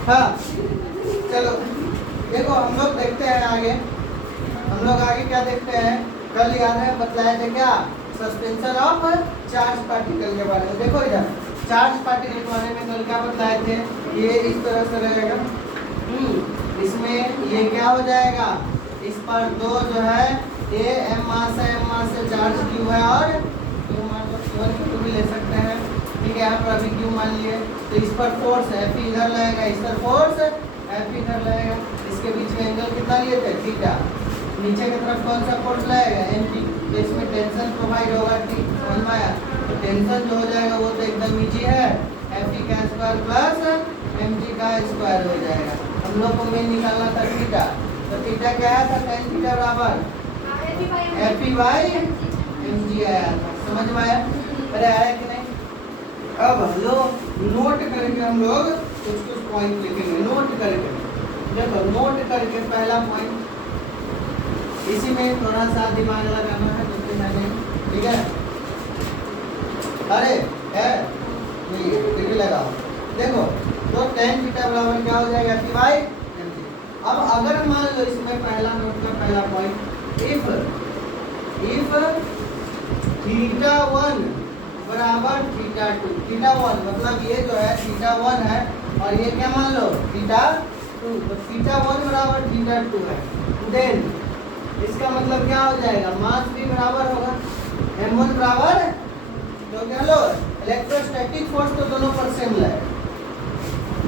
हाँ चलो देखो हम लोग देखते हैं आगे। हम लोग आगे क्या देखते हैं, कल याद है बतलाए थे क्या, सस्पेंशन ऑफ चार्ज पार्टिकल के बारे में। देखो इधर चार्ज पार्टिकल के बारे में कल क्या बतलाए थे, ये इस तरह से रहेगा। इसमें ये क्या हो जाएगा, इस पर दो जो है ये एम मास से चार्ज क्यू है और क्यू मान लो Q1 Q2 भी ले सकते हैं। ठीक है, यहाँ पर अभी क्यू मान लिए तो इस पर फोर्स एफ इधर लगेगा, इस पर फोर्स एफ इधर लगेगा। इसके बीच में एंगल कितना लिए थे, थीटा। नीचे की तरफ कौन सा फोर्स लगेगा, एम जी। तो इसमें टेंशन प्रोवाइड होगा, ठीक समझ में आया। तो टेंशन जो हो जाएगा वो तो एकदम ईजी है, एफ ई का स्क्वायर प्लस एम जी का स्क्वायर हो जाएगा। हम लोग को मेन निकालना था थीटा, तो थीटा क्या आया था, tan थीटा बराबर F E by M G आया था। समझ में आया, अरे आया कि नहीं। अब हम लोग नोट करके हम लोग कुछ कुछ पॉइंट लिखेंगे, नोट करके। देखो नोट करके पहला पॉइंट, इसी में थोड़ा सा दिमाग लगाना है, दूसरे में नहीं, ठीक है। अरे है नहीं, डिग्री लगाओ। देखो तो tan थीटा बराबर क्या हो जाएगा, F E by M G. अब अगर मान लो इसमें पहला नोट का पहला पॉइंट, इफ थीटा 1 बराबर थीटा 2, थीटा 1 मतलब ये जो है थीटा 1 है और ये क्या मान लो थीटा 2, तो थीटा 1 बराबर थीटा 2 है। देन इसका मतलब क्या हो जाएगा, मास भी बराबर होगा, m1 बराबर, तो क्या लो इलेक्ट्रोस्टैटिक फोर्स तो दोनों पर सेम लगेगा।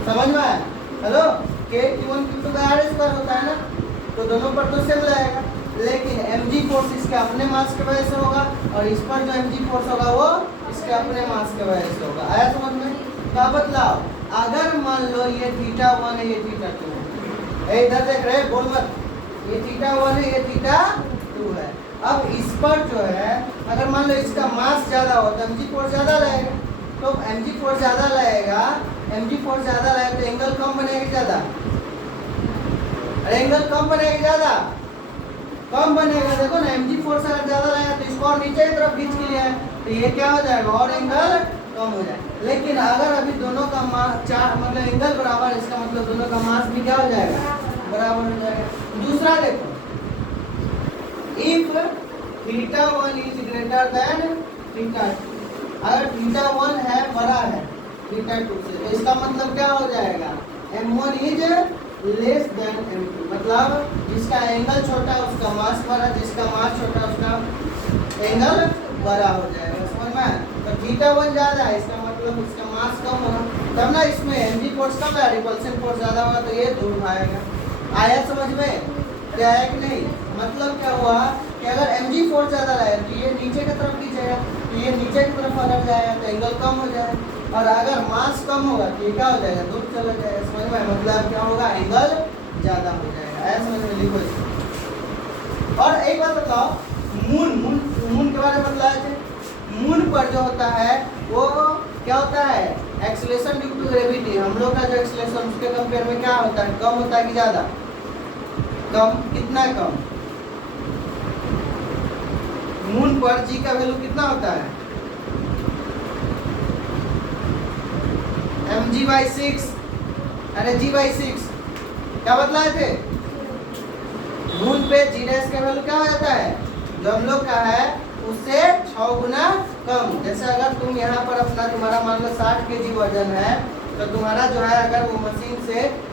समझ में आया, हेलो k q1 q2 का r स्क्वायर होता है ना, तो दोनों पर तो सेम लगेगा। लेकिन mg फोर्स इसके अपने मास की वजह से होगा और इस पर जो mg फोर्स होगा वो इसके अपने मास की वजह से होगा। आया समझ में। क्या बतलाओ, अगर मान लो ये थीटा 1 है, ये थीटा 2 है, इधर देख रहे बोल मत, ये थीटा 1 है, ये थीटा 2 है। अब इस पर जो है अगर मान लो इसका मास ज्यादा हो तो mg फोर्स ज्यादा लगेगा, तो mg फोर्स ज्यादा लगेगा, mg फोर्स ज्यादा लगेगा तो एंगल कम बनेगा ज्यादा, अरे एंगल कम बनेगा ज्यादा, कम बनेगा। देखो ना mg फोर्स अगर ज्यादा लगेगा तो इसको और नीचे की तरफ खींच के लिया है, तो ये क्या हो जाएगा, और एंगल कम हो जाएगा। लेकिन अगर अभी दोनों का मास चार मतलब एंगल बराबर, इसका मतलब दोनों का मास भी क्या हो जाएगा, बराबर हो जाएगा। दूसरा देखो, if theta 1 is greater than theta 2, अगर थीटा 1 है बड़ा है थीटा 2 से, तो इसका मतलब क्या हो जाएगा, m1 is less than m2, मतलब जिसका एंगल छोटा उसका मास बड़ा, जिसका मास छोटा उसका एंगल बड़ा हो जाएगा। समझ में। तो थीटा 1 ज्यादा है, इसका मतलब उसका मास कम होगा, तब ना इसमें mg फोर्स कम है, रिपल्सन फोर्स ज्यादा होगा, तो ये दूर भागेगा। आया समझ में, क्या है कि नहीं। मतलब क्या हुआ कि अगर mg फोर्स ज्यादा रहे तो ये नीचे की तरफ खींचेगा, तो ये नीचे की तरफ अगर जाएगा तो एंगल कम हो जाएगा, और अगर मास कम होगा तो ये क्या हो जाएगा, दूर चला जाएगा। समझ में, मतलब क्या होगा, एंगल ज्यादा हो जाएगा। ऐसा समझ में, लिखो इसको। और एक बात बताओ, मून के बारे में बतलाए थे। मून पर जो होता है वो क्या होता है, एक्सीलरेशन ड्यू टू ग्रेविटी। हम लोग का जो एक्सीलरेशन उसके कंपेयर में क्या होता है, कम होता है कि ज्यादा, कम। कितना कम, मून पर g का वैल्यू कितना होता है, mg/6, अरे g/6 क्या बतलाए थे, मून पे g डैश का वैल्यू क्या हो जाता है, जो हम लोग का है उससे 6 गुना कम। जैसे अगर तुम यहाँ पर अपना तुम्हारा मान लो 60 kg वजन है, तो तुम्हारा जो है अगर वो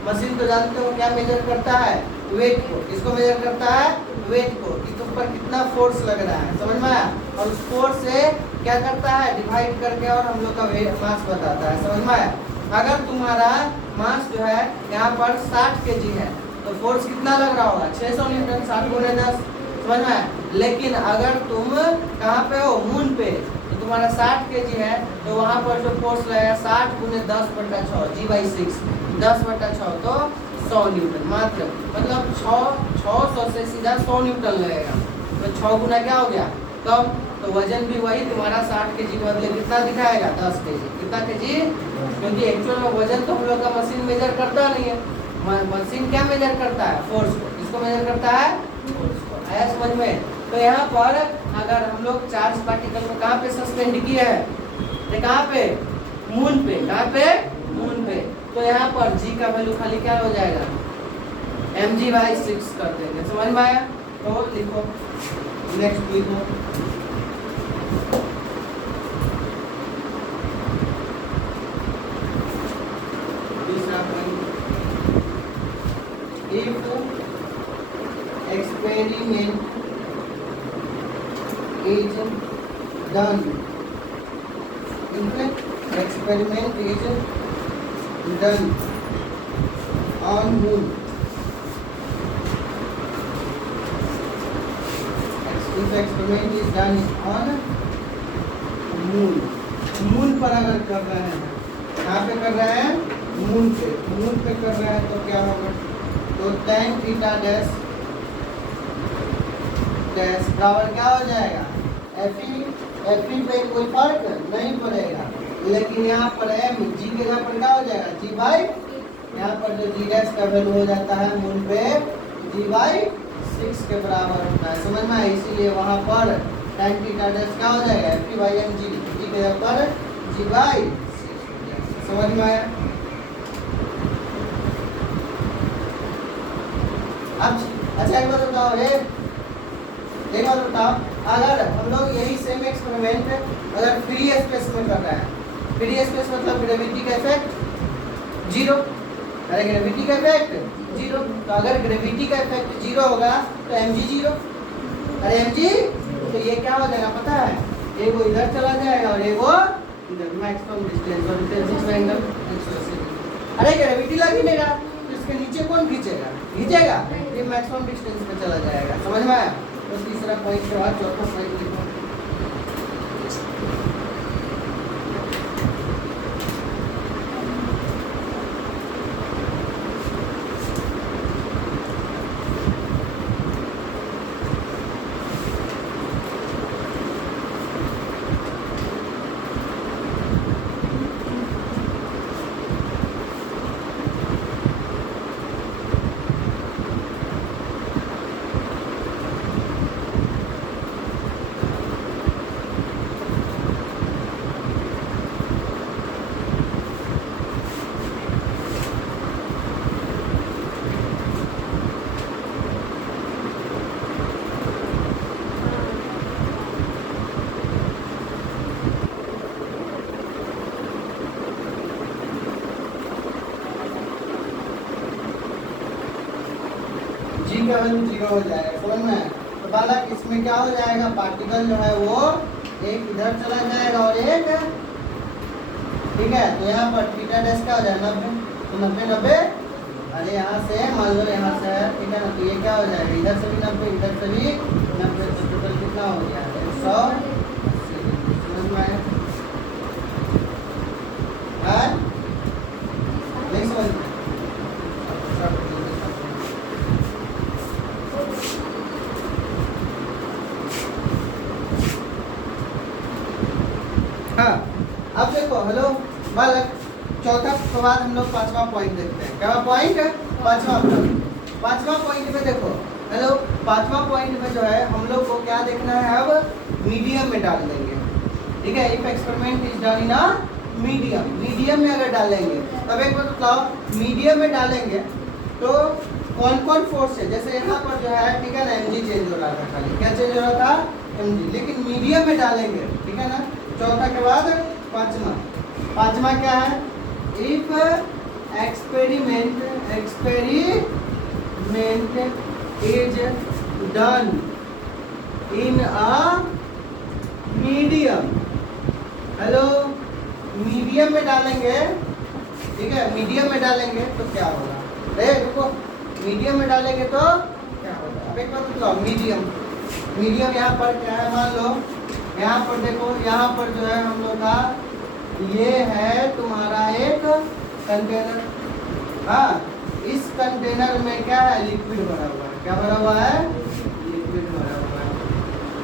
मशीन तो जानते हो क्या मेजर करता है, वेट को। किसको मेजर करता है, वेट को, कि तुम पर कितना फोर्स लग रहा है। समझ में आया। और उस फोर्स से क्या करता है, डिवाइड करके और हम लोग का वेट मास बताता है। समझ में आया। अगर तुम्हारा मास जो है यहाँ पर 60 kg है तो फोर्स कितना लग रहा होगा, 600 न्यूटन, 60 गुणे 10। समझ में आया। लेकिन अगर तुम कहाँ पे हो, मून पे, तो तुम्हारा 60 kg है तो वहाँ पर जो फोर्स लगेगा 60 गुणे 10/6 g/6, 10/6 तो 100 न्यूटन मात्र। मतलब 600 से सीधा 100 न्यूटन लगेगा, तो 6 गुना क्या हो गया, कम। तो वजन भी वही तुम्हारा 60 kg के बदले कितना दिखाएगा, 10 kg। कितना kg, क्योंकि एक्चुअल में वजन तो हम लोग का मशीन मेजर करता नहीं है। मशीन क्या मेजर करता है, फोर्स को। किसको मेजर करता है, फोर्स को। आया समझ में। तो यहाँ पर अगर हम लोग चार्ज पार्टिकल को कहाँ पे सस्पेंड किया है, कहाँ पे, मून पे। कहाँ पे, मून पे। तो यहाँ पर g का वैल्यू खाली क्या हो जाएगा, mg/6 कर देंगे। समझ में आया? तो लिखो, नेक्स्ट लिखो, दूसरा point, if experiment is done, experiment is done on moon, if experiment is done on moon, moon पर अगर कर रहे हैं, कहाँ पे कर रहे हैं, मून पे कर रहे हैं, तो क्या होगा, तो tan थीटा डैश बराबर क्या हो जाएगा, एफ ई पे कोई फर्क नहीं पड़ेगा, लेकिन यहाँ पर एम जी के यहाँ पर क्या हो जाएगा, जी बाई, यहाँ पर जो जी डैश का वैल्यू हो जाता है मूल पे g/6 के बराबर होता है। समझ में आया? इसीलिए वहाँ पर tan थीटा डैश क्या हो जाएगा, F E by M G, G के यहाँ पर g/6। समझ में आया? अब अच्छा एक बात बताओ, एक बात बताओ, अगर हम लोग यही सेम एक्सपेरिमेंट अगर फ्री स्पेस में कर रहे हैं, फ्री स्पेस मतलब ग्रेविटी का इफेक्ट जीरो, अरे ग्रेविटी का इफेक्ट जीरो, तो अगर ग्रेविटी का इफेक्ट जीरो होगा तो mg जीरो, अरे mg, तो ये क्या हो जाएगा पता है, एगो इधर चला जाएगा और एगो इधर, मैक्सिमम डिस्टेंस और डिस्टेंस एंगल, अरे ग्रेविटी लगी नहीं रहा तो इसके नीचे कौन खींचेगा, ये मैक्सिमम डिस्टेंस पे चला जाएगा। समझ में आया? तो तीसरा पॉइंट के बाद चौथा पॉइंट लिखो, जी का वैल्यू जीरो हो जाएगा। समझ में? तो बालक इसमें क्या हो जाएगा, पार्टिकल जो है वो एक इधर चला जाएगा और एक, ठीक है, तो यहाँ पर थीटा डैश क्या हो जाएगा 90, तो 90, अरे यहाँ से मान लो यहाँ से, ठीक है ना, तो ये क्या हो जाएगा, इधर से भी 90, इधर से भी 90, तो टोटल कितना हो गया 180। समझ में आया? नहीं समझ में? हाँ, अब देखो, हेलो बालक, चौथा के बाद हम लोग पांचवा पॉइंट देखते हैं। क्या पॉइंट? पांचवा पॉइंट में देखो, हेलो, पांचवा पॉइंट में जो है हम लोग को क्या देखना है, अब मीडियम में डाल देंगे। ठीक है, if experiment is done in a medium में अगर डालेंगे, तब एक बार बताओ, मीडियम में डालेंगे तो कौन कौन फोर्स है, जैसे यहाँ पर जो है, ठीक है ना, mg चेंज हो रहा था, खाली क्या चेंज हो रहा था, mg, लेकिन मीडियम में डालेंगे, ठीक है ना। चौथा के बाद पांचवा क्या है, if experiment is done in a medium, hello, medium में डालेंगे, ठीक है, मीडियम में डालेंगे तो क्या होगा, देखो, मीडियम में डालेंगे तो क्या होगा, अब एक बात बताओ, मीडियम यहाँ पर क्या है, मान लो यहाँ पर देखो, यहाँ पर जो है हम लोग का ये है तुम्हारा एक कंटेनर, हाँ, इस कंटेनर में क्या है, लिक्विड भरा हुआ है, क्या भरा हुआ है, लिक्विड भरा हुआ है।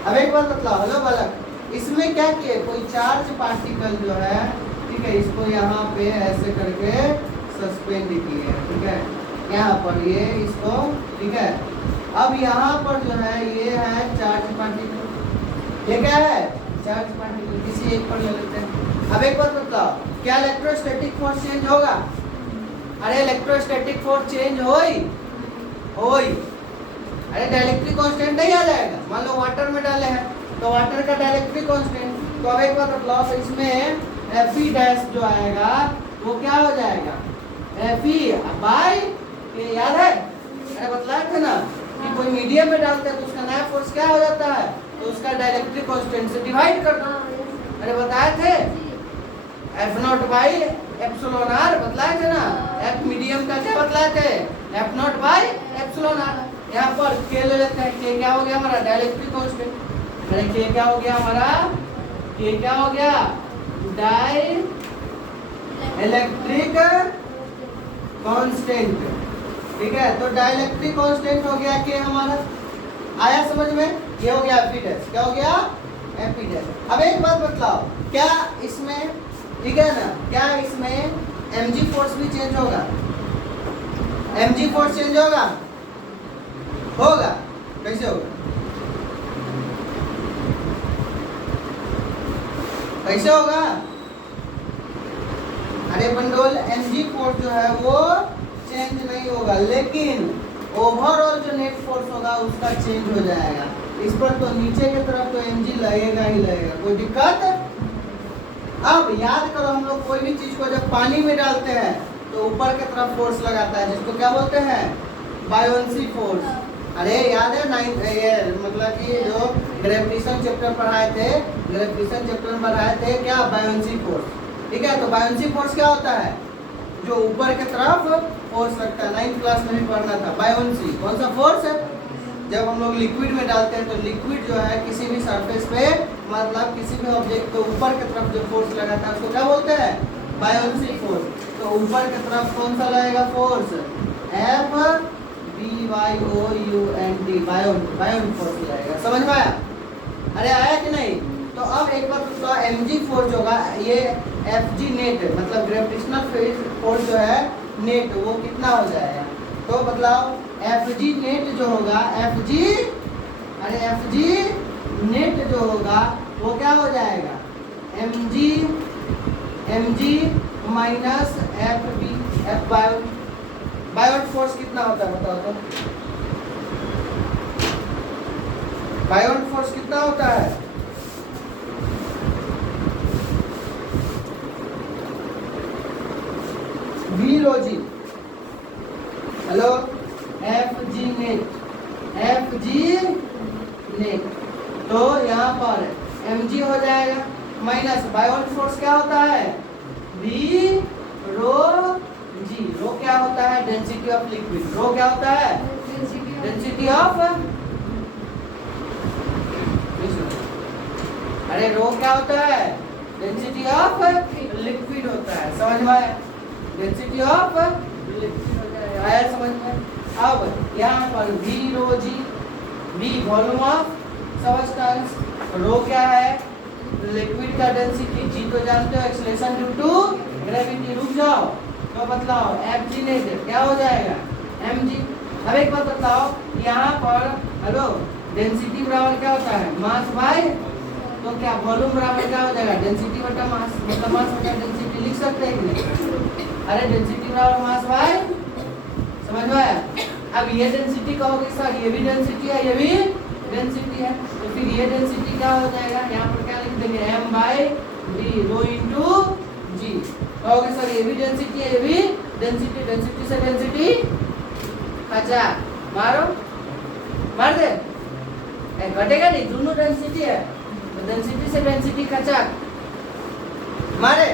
अब एक बात बताओ, हेलो बालक, इसमें क्या किए, कोई चार्ज पार्टिकल जो है, ठीक है, इसको यहाँ पे ऐसे करके सस्पेंड किए, ठीक है, यहाँ पर ये इसको, ठीक है, अब यहाँ पर जो है ये है चार्ज पार्टिकल, ये क्या है, चार्ज पार्टिकल, किसी एक पर ले लेते हैं। अब एक बात बताओ, क्या इलेक्ट्रोस्टैटिक फोर्स चेंज होगा, अरे इलेक्ट्रोस्टैटिक फोर्स चेंज होई होई। अरे डाइलेक्ट्रिक कांस्टेंट नहीं आ जाएगा। मान लो वाटर में डाले हैं तो वाटर का डाइलेक्ट्रिक कांस्टेंट, तो अब एक बात बतलाओ, इसमें Fe डैश जो आएगा वो क्या हो जाएगा, Fe बाय, याद है अरे बतलाए थे ना कि कोई मीडियम में डालते हैं तो उसका नया फोर्स क्या हो जाता है, तो उसका डाइलेक्ट्रिक कांस्टेंट से डिवाइड कर दो। अरे बताए थे F0 बाई एप्सिलॉन आर, बतलाए थे ना। F मीडियम का क्या बतलाए थे, F0 बाई एप्सिलॉन आर। यहाँ पर K ले लेते हैं, K क्या हो गया हमारा डाइलेक्ट्रिक कांस्टेंट। अरे K क्या हो गया हमारा, K क्या हो गया डाई इलेक्ट्रिक कांस्टेंट, ठीक है। तो डाइलेक्ट्रिक कांस्टेंट हो गया K हमारा, आया समझ में। ये हो गया F डैश, क्या हो गया F डैश। अब एक बात बतलाओ, क्या इसमें, ठीक है ना, क्या इसमें mg फोर्स भी चेंज होगा, mg फोर्स चेंज होगा, होगा, कैसे होगा, कैसे होगा। अरे बंडोल mg फोर्स जो है वो चेंज नहीं होगा, लेकिन ओवरऑल जो नेट फोर्स होगा उसका चेंज हो जाएगा। इस पर तो नीचे की तरफ तो mg लगेगा ही लगेगा, कोई दिक्कत। अब याद करो, हम लोग कोई भी चीज को जब पानी में डालते हैं तो ऊपर की तरफ फोर्स लगाता है, जिसको क्या बोलते हैं, बायोंसी फोर्स। अरे याद है नाइन्थ, ये मतलब कि जो ग्रेविटेशन चैप्टर पढ़ाए थे, ग्रेविटेशन चैप्टर में पढ़ाए थे क्या, बायोंसी फोर्स, ठीक है। तो बायोंसी फोर्स क्या होता है, जो ऊपर की तरफ फोर्स लगता है, 9th क्लास में भी पढ़ना था। बायोंसी कौन सा फोर्स है, जब हम लोग लिक्विड में डालते हैं तो लिक्विड जो है किसी भी सरफेस पे, मतलब किसी भी ऑब्जेक्ट पे ऊपर की तरफ जो फोर्स लगाता है उसको क्या बोलते हैं, बायोंसी फोर्स। तो ऊपर की तरफ कौन सा लगेगा फोर्स, F BYOUNT, बायोन फोर्स लगेगा, समझ में आया। अरे आया कि नहीं। तो अब एक बार उसका mg फोर्स होगा, ये Fg नेट मतलब ग्रेविटेशनल फोर्स जो है नेट, वो कितना हो जाएगा, तो बतलाओ Fg नेट जो होगा, Fg, अरे Fg नेट जो होगा वो क्या हो जाएगा, mg minus Fb, F Biot force कितना होता है बताओ तो, बायोट फोर्स कितना होता है, V लो जी, हेलो, Fg नेट, तो यहाँ पर mg हो जाएगा माइनस बायोट फोर्स क्या होता है, V रो जी। रो क्या होता है, डेंसिटी ऑफ लिक्विड। रो क्या होता है, डेंसिटी ऑफ, अरे रो क्या होता है, डेंसिटी ऑफ लिक्विड होता है, समझ में आया, डेंसिटी ऑफ लिक्विड हो जाएगा, आया समझ में। अब यहाँ पर V rho G, V volume of substance, rho क्या है लिक्विड का डेंसिटी, जी तो जानते हो एक्सेलरेशन ड्यू टू ग्रेविटी। रुक जाओ तो बतलाओ Fg नेट क्या हो जाएगा, mg। अब एक बात बताओ, यहाँ पर हेलो डेंसिटी बराबर क्या होता है, मास बाय, तो क्या वॉल्यूम बराबर क्या हो जाएगा, डेंसिटी बटा मास, मतलब मास बटा डेंसिटी लिख सकते हैं कि नहीं। अरे डेंसिटी बराबर मास बाय, समझ में आया। अब ये डेंसिटी कहोगे सर ये भी डेंसिटी है, ये भी डेंसिटी है, तो फिर ये डेंसिटी क्या हो जाएगा, यहाँ पर क्या लिख देंगे, m by V rho into G. कहोगे सर ये भी डेंसिटी है, ये भी डेंसिटी, डेंसिटी से डेंसिटी, अच्छा मारो, मार दे, घटेगा नहीं, दोनों डेंसिटी है, तो डेंसिटी से डेंसिटी खचा मारे।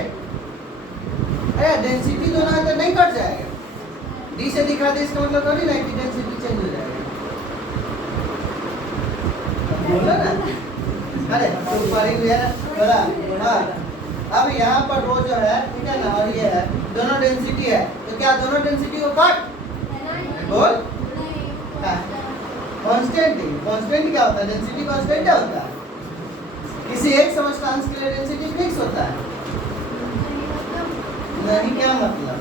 अरे डेंसिटी जो ना तो नहीं कट जाएगा, डी से दिखा दे, इसका मतलब थोड़ी ना कि डेंसिटी चेंज हो जाएगा, बोला ना। अरे तो ऊपर ही है बड़ा, हाँ। अब यहाँ पर रो जो है, ठीक है ना, और ये है, दोनों डेंसिटी है, तो क्या दोनों डेंसिटी को काट बोल, कांस्टेंट, कांस्टेंट क्या होता है, डेंसिटी कांस्टेंट क्या होता है, किसी एक सबस्टेंस के लिए डेंसिटी फिक्स होता है, नहीं क्या मतलब,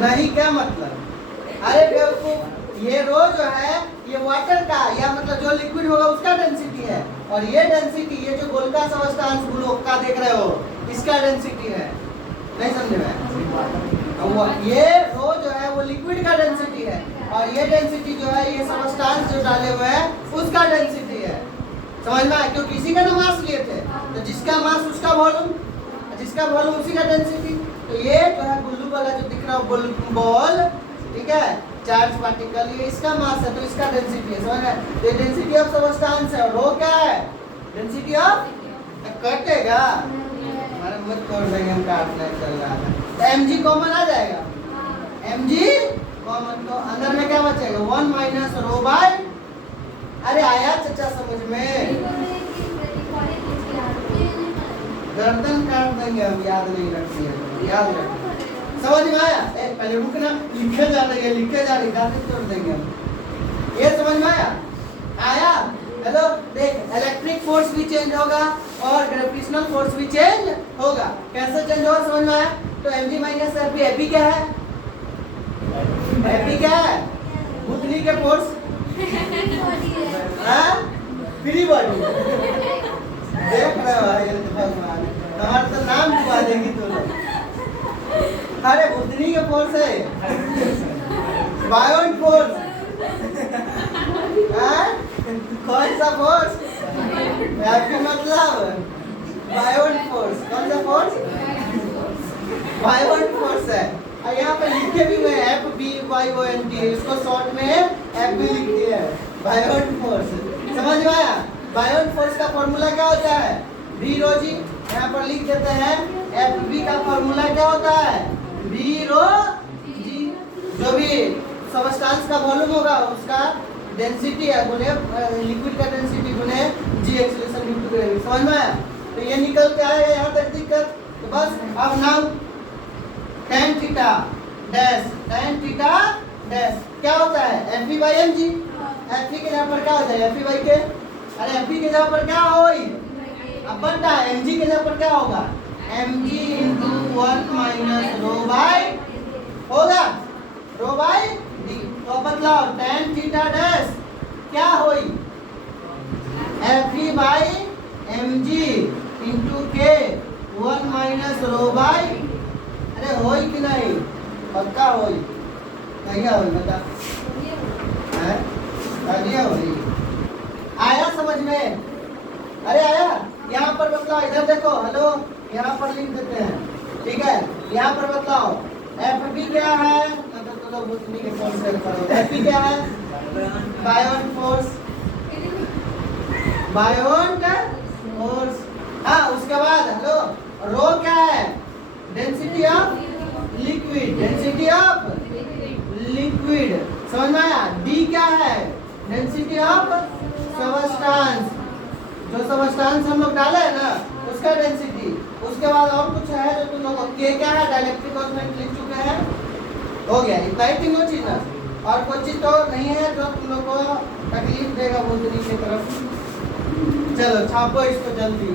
नहीं क्या मतलब, अरे बेवकूफ, ये रो जो है ये वाटर का, या मतलब जो लिक्विड होगा उसका डेंसिटी है, और ये डेंसिटी, ये जो गोलका सबस्टेंस ग्लूकोज का देख रहे हो इसका डेंसिटी है, नहीं समझे में, ये का डेंसिटी है, और ये डेंसिटी जो है ये सबस्टांस जो डाले हुए हैं उसका डेंसिटी है। समझ में आया? क्योंकि इसी का ना मास लिए थे, तो जिसका मास उसका वॉल्यूम, जिसका वॉल्यूम उसी का डेंसिटी। तो ये जो है ब्लू वाला जो दिख रहा है बॉल, ठीक है, चार्ज पार्टिकल, ये इसका मास है तो इसका डेंसिटी है। समझ में? ये डेंसिटी ऑफ सबस्टांस है, और रो क्या है? डेंसिटी ऑफ, कटेगा हमारा मत तोड़ देंगे, हम काटना चल रहा है। तो mg कॉमन आ जाएगा, mg कॉमन, तो अंदर में क्या बचेगा? 1 माइनस रो बाय, अरे आया चचा समझ में, गर्दन काट देंगे हम, याद नहीं रखती है, याद रख, समझ में आया? पहले रुकना, लिखे जा रही है, लिखे जा रही, गाते तोड़ देंगे हम, ये समझ में आया? आया? हेलो देख, इलेक्ट्रिक फोर्स भी चेंज होगा और ग्रेविटेशनल फोर्स भी चेंज होगा। कैसे चेंज होगा समझ में आया? तो mg माइनस एफबी, एफबी क्या है? एफबी क्या है? बुतनी के फोर्स, हाँ, फ्री बॉडी, देख रहे हो भाई, भगवान हमारा तो नाम छुपा देगी तू लोग। अरे बुतनी के फोर्स है, बायोन फोर्स, हाँ, कौन सा फोर्स? एफबी मतलब बायोन फोर्स, कौन सा फोर्स? बायोन फोर्स है, और यहाँ पे लिखे भी हुए F B Y O N T, इसको शॉर्ट में एफ बी लिख दिया है, बायोन फोर्स। समझ में आया? बायोन फोर्स का फॉर्मूला क्या होता है? वी रो जी, यहाँ पर लिख देते हैं, एफ बी का फॉर्मूला क्या होता है? वी रो जी, जो भी सबस्टांस का वॉल्यूम होगा उसका डेंसिटी है गुने लिक्विड का डेंसिटी गुने जी एक्सेलरेशन ड्यू टू ग्रेविटी। समझ में आया? तो ये निकल के आएगा यहाँ तक दिक्कत। तो बस अब now tan theta dash, tan theta dash क्या होता है? F B by M G, F B के जगह पर क्या हो जाएगा? एफ बी बाई के, अरे एफ बी के जगह पर क्या होई? अब बटा एम जी के जगह पर क्या होगा? M G into 1 minus rho by, होगा रो बाई डी। तो बदलाओ tan थीटा डैश क्या होई? F B by M G into के 1 माइनस रो बाई, अरे होई कि नहीं? पक्का होई, क्या होई बता? हैं? आइडिया होई, आया समझ में? अरे आया? यहाँ पर बतलाओ, इधर देखो, हेलो, यहाँ पर लिख देते हैं, ठीक है? यहाँ पर बतलाओ एफ बी क्या है? तो बुतनी के फोर्स से करो, एफ बी क्या है? बायोन फोर्स, बायोन फोर्स, हाँ। उसके बाद हेलो, रो क्या है? Density of liquid, density of liquid, समझ में आया? डी क्या है? डेंसिटी ऑफ सबस्टांस, जो सबस्टांस हम लोग डाले है ना उसका डेंसिटी। उसके बाद और कुछ है जो तुम लोग, के क्या है? डाइलेक्ट्रिक कांस्टेंट लिख चुके हैं, हो गया। इतना ही तीनों चीज ना, और कोई चीज तो नहीं है जो तुम लोग को तकलीफ देगा बुद्धि की तरफ। चलो छापो इसको जल्दी,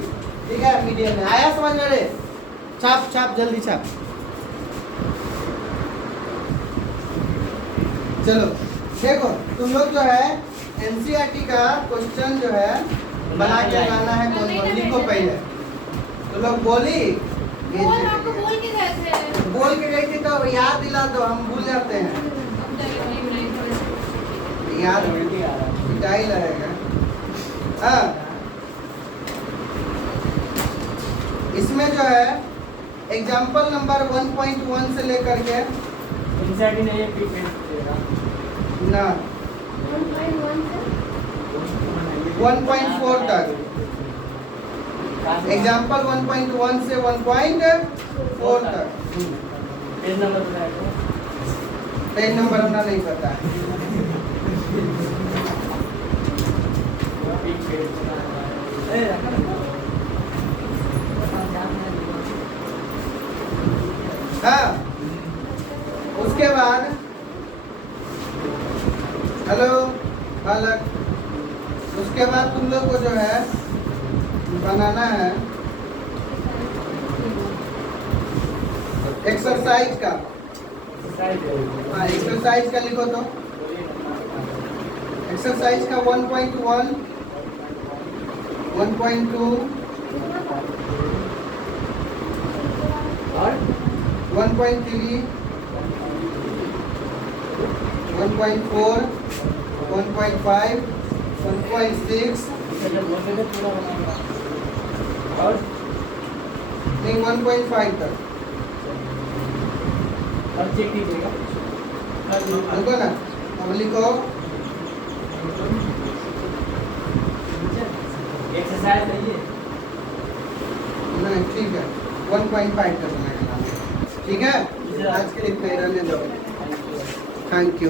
ठीक है? मीडियम में आया समझ में? रे छाप छाप जल्दी छाप। चलो देखो, तुम लोग जो है एनसीईआरटी का क्वेश्चन जो है बना के लाना है, कौन लिखो पहले। तो लोग बोली बोल के गई थी, तो याद दिला दो, हम भूल जाते हैं, याद क्या ही रहेगा। हाँ, इसमें जो है एग्जाम्पल नंबर 1.1 से लेकर के ना 1.4 तक, एग्जाम्पल 1.1 से 1.4 तक। पेज नंबर अपना नहीं पता है। हाँ, उसके बाद हेलो बालक, उसके बाद तुम लोग को जो है बनाना है एक्सरसाइज का। हाँ, एक्सरसाइज का लिखो तो, एक्सरसाइज का 1.1, 1.2 और 1.3 1.4 1.5 1.6 और नहीं 1.5 तक अब चेक कीजिएगा देखो ना अब लिखो एक्सरसाइज नहीं है नहीं ठीक है 1.5 तक बनाएगा ठीक है आज के लिए इतना ही रहने दो थैंक यू